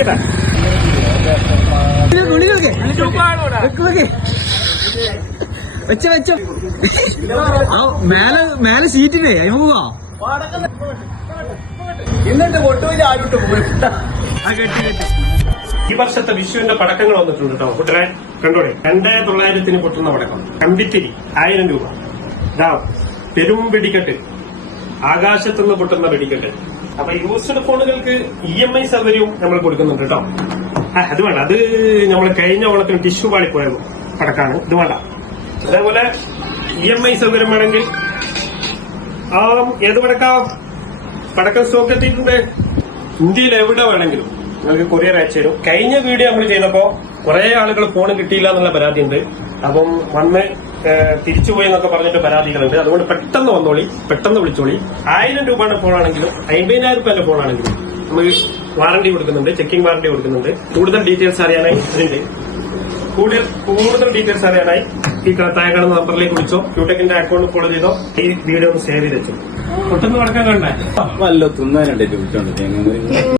വിളിക്കട്ടെ? ഗുളികളൊക്കെ വെക്ക് വെച്ച വെച്ച. ആ മേലെ മേലെ സീറ്റിനെ അയ്യോ പോവാ എന്നിട്ട് ആരോട്ട് ഈ വർഷത്തെ വിഷുവിന്റെ പടക്കങ്ങൾ വന്നിട്ടുണ്ട് കേട്ടോ കുട്ടനെ കണ്ടോടെ? രണ്ടേ തൊള്ളായിരത്തിന് പൊട്ടുന്ന പടക്കം. കമ്പിത്തിരി ആയിരം രൂപ. ഇതാ പെരും വെടിക്കെട്ട്. ആകാശത്തുനിന്ന് പൊട്ടുന്ന വെടിക്കെട്ട്. അപ്പൊ യൂസ്ഡ് ഫോണുകൾക്ക് ഇ എം ഐ സൗകര്യവും നമ്മൾ കൊടുക്കുന്നുണ്ട് കേട്ടോ അത് വേണ്ട. അത് നമ്മൾ കഴിഞ്ഞ ഓണത്തിന് ടിഷ്യൂ പാളിപ്പോയ കടക്കാണ് ഇത് വേണ്ട. അതേപോലെ ഇ എം ഐ സൗകര്യം വേണമെങ്കിൽ ഏത് പടക്കാം? പടക്കം സ്റ്റോക്ക് എത്തിയിട്ടുണ്ട്. ഇന്ത്യയിൽ എവിടെ വേണമെങ്കിലും. നിങ്ങൾക്ക് കൊറിയർ അയച്ചു തരും. കഴിഞ്ഞ വീഡിയോ നമ്മൾ ചെയ്തപ്പോ കുറെ ആളുകൾ ഫോൺ കിട്ടിയില്ല എന്നുള്ള പരാതിയുണ്ട്. അപ്പം വന്ന് തിരിച്ചുപോയി എന്നൊക്കെ പറഞ്ഞിട്ട് പരാതികളുണ്ട്. അതുകൊണ്ട് പെട്ടെന്ന് വന്നോളി പെട്ടെന്ന് വിളിച്ചോളി. ആയിരം രൂപയുടെ ഫോണാണെങ്കിലും അമ്പതിനായിരം രൂപയുടെ ഫോണാണെങ്കിലും നമ്മൾ വാറണ്ടി കൊടുക്കുന്നുണ്ട് ചെക്കിംഗ് വാറണ്ടി കൊടുക്കുന്നുണ്ട്. കൂടുതൽ ഡീറ്റെയിൽസ് അറിയാനായി ഇതിന്റെ. കൂടുതൽ കൂടുതൽ ഡീറ്റെയിൽസ് അറിയാനായി ഈ താഴെ കാണുന്ന നമ്പറിലേക്ക് വിളിച്ചോ ക്യൂടെക്കിന്റെ അക്കൗണ്ട് ഫോളോ ചെയ്തോ ഈ വീഡിയോ ഒന്ന് സേവ് ചെയ്ത് വെച്ചോ. പെട്ടെന്ന് നടക്കാൻ കണ്ടേ വല്ല തിന്നാനുണ്ട് വിളിച്ചോണ്ട്